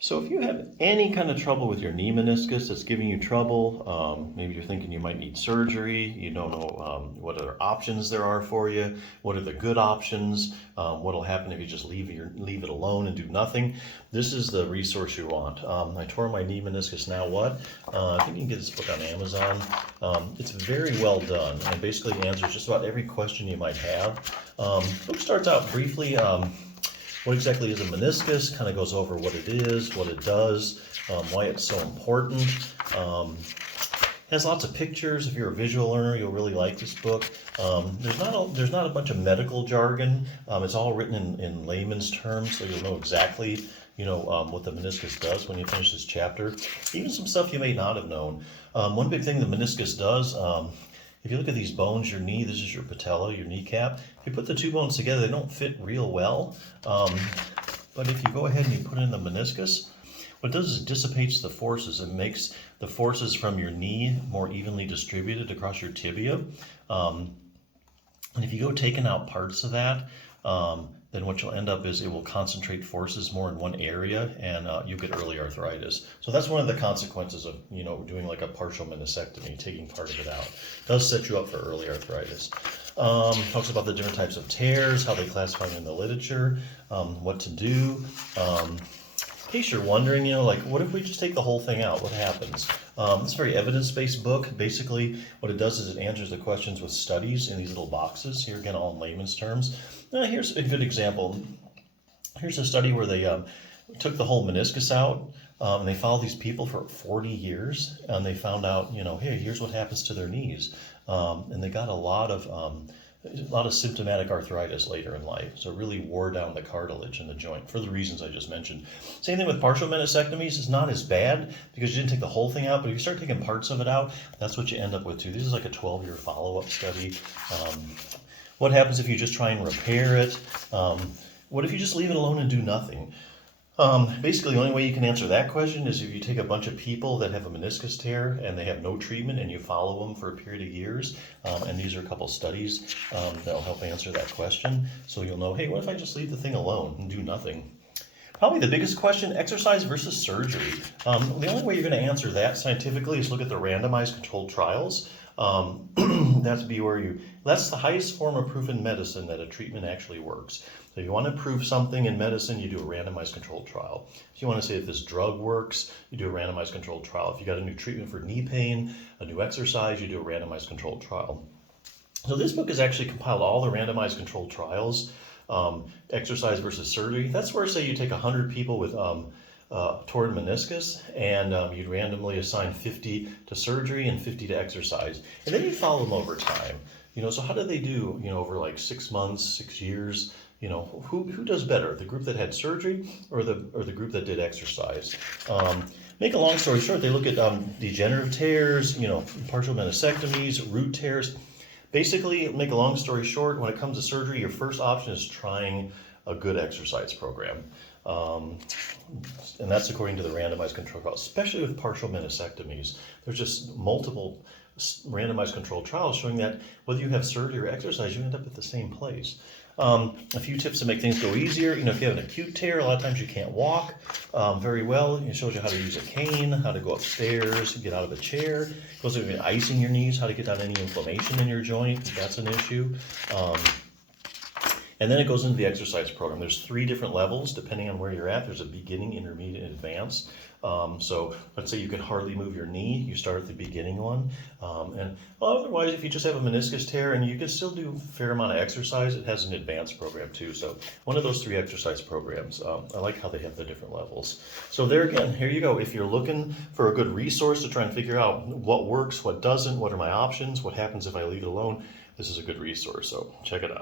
So if you have any kind of trouble with your knee meniscus that's giving you trouble, maybe you're thinking you might need surgery, you don't know what other options there are for you, what are the good options, what will happen if you just leave it alone and do nothing, this is the resource you want. I tore my knee meniscus, now what? I think you can get this book on Amazon. It's very well done and basically answers just about every question you might have. The book starts out briefly. What exactly is a meniscus? Kind of goes over what it is, what it does, why it's so important. Has lots of pictures. If you're a visual learner, you'll really like this book. There's not a bunch of medical jargon. It's all written in layman's terms, so you'll know exactly what the meniscus does when you finish this chapter. Even some stuff you may not have known. One big thing the meniscus does. If you look at these bones, your knee, this is your patella, your kneecap. If you put the two bones together, they don't fit real well. But if you go ahead and you put in the meniscus, what it does is it dissipates the forces. It makes the forces from your knee more evenly distributed across your tibia. And if you go taking out parts of that, then what you'll end up is it will concentrate forces more in one area, and you'll get early arthritis. So that's one of the consequences of doing like a partial meniscectomy, taking part of it out. It does set you up for early arthritis. Talks about the different types of tears, how they classify them in the literature, what to do. In case you're wondering, like, what if we just take the whole thing out? What happens? It's a very evidence-based book. Basically, what it does is it answers the questions with studies in these little boxes. Here again, all in layman's terms. Here's a good example. Here's a study where they took the whole meniscus out, and they followed these people for 40 years, and they found out, hey, here's what happens to their knees. And they got a lot of symptomatic arthritis later in life. So it really wore down the cartilage in the joint for the reasons I just mentioned. Same thing with partial meniscectomies. It's not as bad because you didn't take the whole thing out, but if you start taking parts of it out, that's what you end up with too. This is like a 12-year follow-up study. What happens if you just try and repair it? What if you just leave it alone and do nothing? Basically, the only way you can answer that question is if you take a bunch of people that have a meniscus tear and they have no treatment and you follow them for a period of years. And these are a couple studies that'll help answer that question. So you'll know, hey, what if I just leave the thing alone and do nothing? Probably the biggest question, exercise versus surgery. The only way you're going to answer that scientifically is look at the randomized controlled trials. That's the highest form of proof in medicine that a treatment actually works. So you want to prove something in medicine, you do a randomized controlled trial. If you want to say if this drug works, you do a randomized controlled trial. If you got a new treatment for knee pain, a new exercise, you do a randomized controlled trial. So this book has actually compiled all the randomized controlled trials, exercise versus surgery. That's where, say, you take 100 people with torn meniscus, and you'd randomly assign 50 to surgery and 50 to exercise, and then you follow them over time. So how do they do? Over like 6 months, 6 years. Who does better, the group that had surgery or the group that did exercise? Make a long story short, they look at degenerative tears, partial meniscectomies, root tears. Basically, make a long story short, when it comes to surgery, your first option is trying a good exercise program. And that's according to the randomized control trial, especially with partial meniscectomies. There's just multiple randomized controlled trials showing that whether you have surgery or exercise, you end up at the same place. A few tips to make things go easier. If you have an acute tear, a lot of times you can't walk very well. It shows you how to use a cane, how to go upstairs, get out of a chair. It goes over icing your knees, how to get down any inflammation in your joint, if that's an issue. And then it goes into the exercise program. There's 3 different levels depending on where you're at. There's a beginning, intermediate, and advanced. So let's say you can hardly move your knee. You start at the beginning one. Otherwise, if you just have a meniscus tear and you can still do a fair amount of exercise, it has an advanced program too. So one of those 3 exercise programs. I like how they have the different levels. So there again, here you go. If you're looking for a good resource to try and figure out what works, what doesn't, what are my options, what happens if I leave it alone, this is a good resource. So check it out.